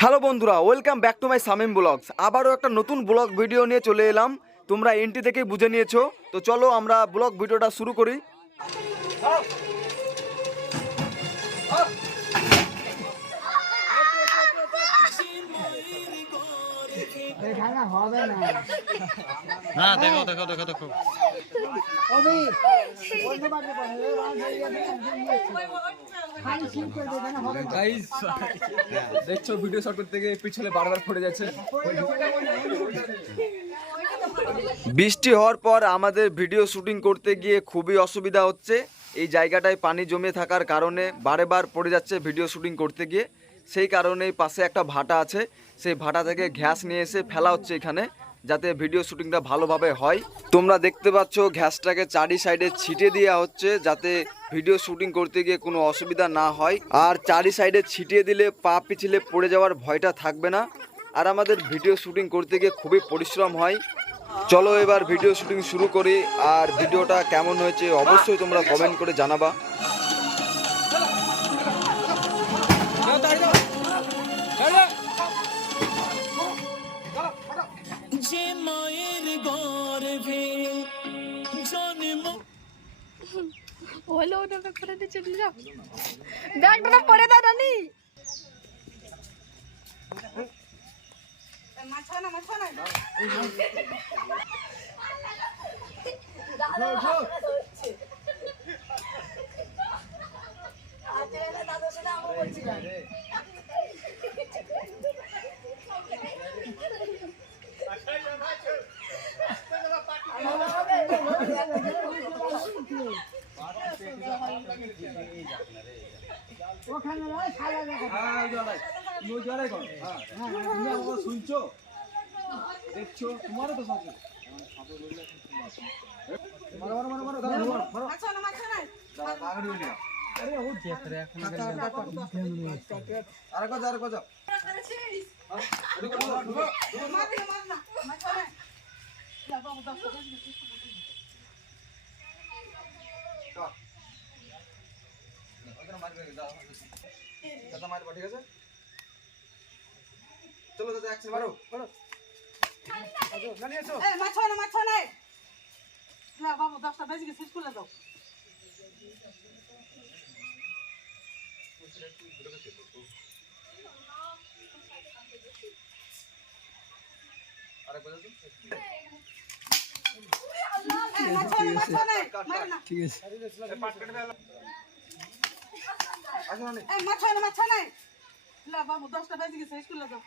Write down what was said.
Hello বন্ধুরা, welcome back to my Samim blogs. আবারও একটা নতুন ব্লগ ভিডিও নিয়ে চলে এলাম। তোমরা এন্ট্রি থেকেই বুঝে নিয়েছো। তো চলো আমরা ব্লগ ভিডিওটা শুরু করি। না দেখো দেখো দেখো দেখো গাইস দেখছো ভিডিও শট করতে গিয়ে পিছলে বারবার পড়ে যাচ্ছে। বৃষ্টি হওয়ার পর আমাদের ভিডিও শুটিং করতে গিয়ে খুবই অসুবিধা হচ্ছে। এই জায়গাটায় পানি জমে থাকার কারণে বারেবার পড়ে যাচ্ছে ভিডিও শুটিং করতে গিয়ে। সেই কারণেই পাশে একটা ভাটা আছে, সেই ভাটা থেকে ঘ্যাস নিয়ে এসে ফেলা হচ্ছে এখানে, যাতে ভিডিও শুটিংটা ভালোভাবে হয়। তোমরা দেখতে পাচ্ছ ঘ্যাসটাকে চারি সাইডে ছিটিয়ে দেওয়া হচ্ছে, যাতে ভিডিও শুটিং করতে গিয়ে কোনো অসুবিধা না হয়। আর চারি সাইডে ছিটিয়ে দিলে পা পিছলে পড়ে যাওয়ার ভয়টা থাকবে না। আর আমাদের ভিডিও শুটিং করতে গিয়ে খুবই পরিশ্রম হয়। চলো এবার ভিডিও শুটিং শুরু করি। আর ভিডিওটা কেমন হয়েছে অবশ্যই তোমরা কমেন্ট করে জানাবা। হলো ওটা করে দিয়ে চলে যাও, ব্যাগটা পরে দাও রানী। শুনছো দেখছো তোমারও তো শুনছো। মারো মারো মারো মারো দাঁড়াও মারো। আরে ও দেখ রে এখন আর কো যাও ঢুকো মারবো ঠিক আছে। চলো দাদা অ্যাকশন মারো মারো। জানি আছো এই মাছ নাই না বাবু 10টা বেজে গেছে, স্কুলে যাও। আরে বলো তো মাছ নাই মার না, ঠিক আছে পাট কেটে দাও। আসো না এই মাছ নাই না বাবু 10টা বেজে গেছে, স্কুলে যাও।